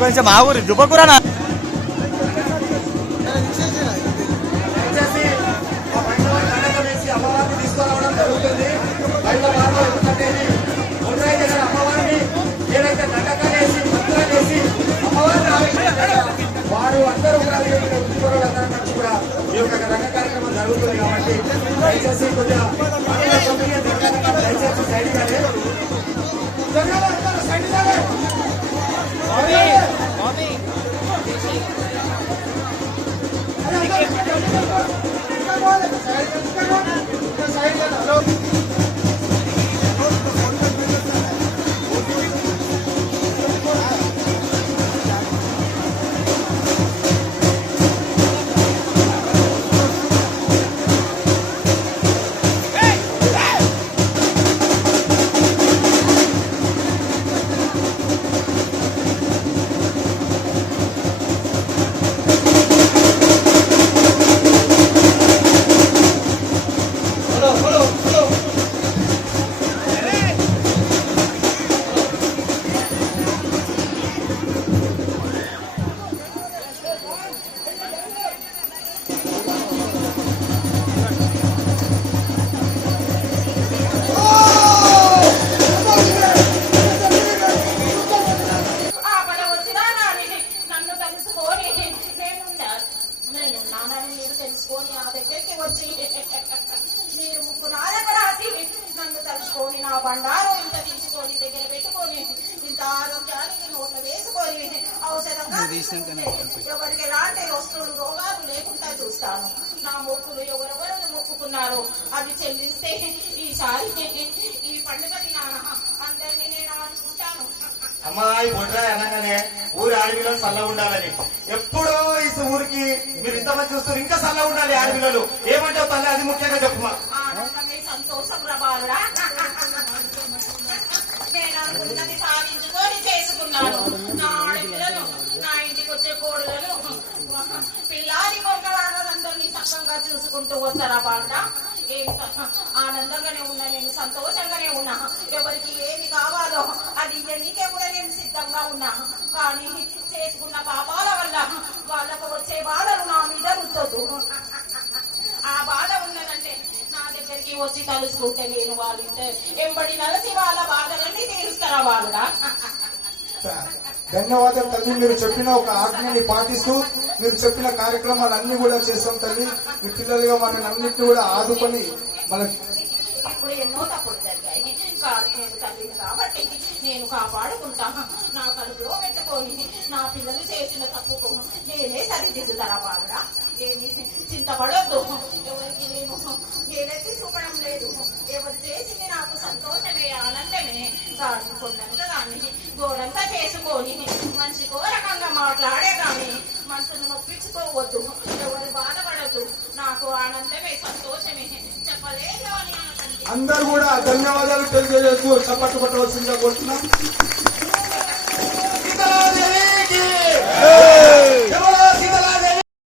కొంచెం మా ఊరి దుబ్బకూరనా వారు అందరూ కూడా ఈ యొక్క రంగ కార్యక్రమం జరుగుతుంది కాబట్టి దయచేసి కొద్దిగా దయచేసి సైడ్ తెలుసుకొని ఆ దగ్గరికి వచ్చి మీరు ముక్కు నాలుగు రాసి నన్ను తలుచుకొని నా బండారం ఇంత తీసుకొని దగ్గర పెట్టుకొని ఇంత ఆరోగ్యానికి నోట్లు వేసుకొని ఔషధంగా ఎవరికి ఎలాంటి వస్తువులు రోగాలు లేకుండా చూస్తాను. నా మొక్కులు ఎవరెవరు మొక్కుకున్నారో అవి చెల్లిస్తే ఈసారి ఈ పండుగని అందరినీ నేను అనుకుంటాను. అమ్మాయి బొడ్రా అనగానే ఊరి ఆడపిల్లలు చల్లగా ఉండాలని ఎప్పుడో ఈ ఊరికి మీరు ఇంతమంది చూస్తారు, ఇంకా చల్లగా ఉండాలి ఆడపిల్లలు. ఏమంటావు తల్లి, అది ముఖ్యంగా చెప్పుమా. ఆనందమే సంతోషం రబాలుడా, నేను అనుకున్నది సాధించుకొని చేసుకున్నాను. నా ఆడపిల్లలు నా ఇంటికి వచ్చే కోడలను పిల్లాది కొంగవాళ్ళందరినీ చక్కగా చూసుకుంటూ వస్తారా బాలుడా. ఏమి ఆనందంగానే ఉన్నా, నేను సంతోషంగానే ఉన్నా. ఎవరికి ఏమి కావాలో అది నీకే కూడా నేను సిద్ధంగా ఉన్నా. కానీ చేసుకున్న పాపాల వల్ల వాళ్ళకు వచ్చే బాధలు నా మీద రుద్దొద్దు. ఆ బాధ ఉన్నదంటే నా దగ్గరికి వచ్చి తలుసుకుంటే నేను వాళ్ళు ఎంబడి నలసి వాళ్ళ బాధలన్నీ తీరుస్తారా బాలుడా. ధన్యవాదాలు తల్లి. మీరు చెప్పిన ఒక ఆజ్ఞని పాటిస్తూ మీరు చెప్పిన కార్యక్రమాలన్నీ కూడా చేస్తాం తల్లి. మీ పిల్లలుగా మన అన్నింటినీ కూడా ఆదుకొని మనకి ఇప్పుడు ఎన్నో తప్పులు జరిగాయి, కానీ నేను తల్లిని కాబట్టి నేను కాపాడుకుంటా. నా కడుపులో పెట్టుకొని నా పిల్లలు చేసిన తప్పుకు నేనే సరిదిద్దుతారా బాలుడా. ఏమి చింతపడొద్దు. ఎవరికి నేను ఏదైతే చూపడం లేదు. ఎవరు చేసింది నాకు సంతోషమే, ఆనందమే. కానీ కొండంతా దాన్ని ఘోరంతా చేసుకొని మనిషికో రకంగా మాట్లాడే కానీ మనసును నొప్పించుకోవద్దు. ఎవరు బాధపడద్దు. నాకు ఆనందమే, సంతోషమే. చెప్పలేదు అని అందరూ కూడా ధన్యవాదాలు తెలియజేస్తూ చప్పట్లు కొట్టవలసిందిగా కోరుతున్నాం.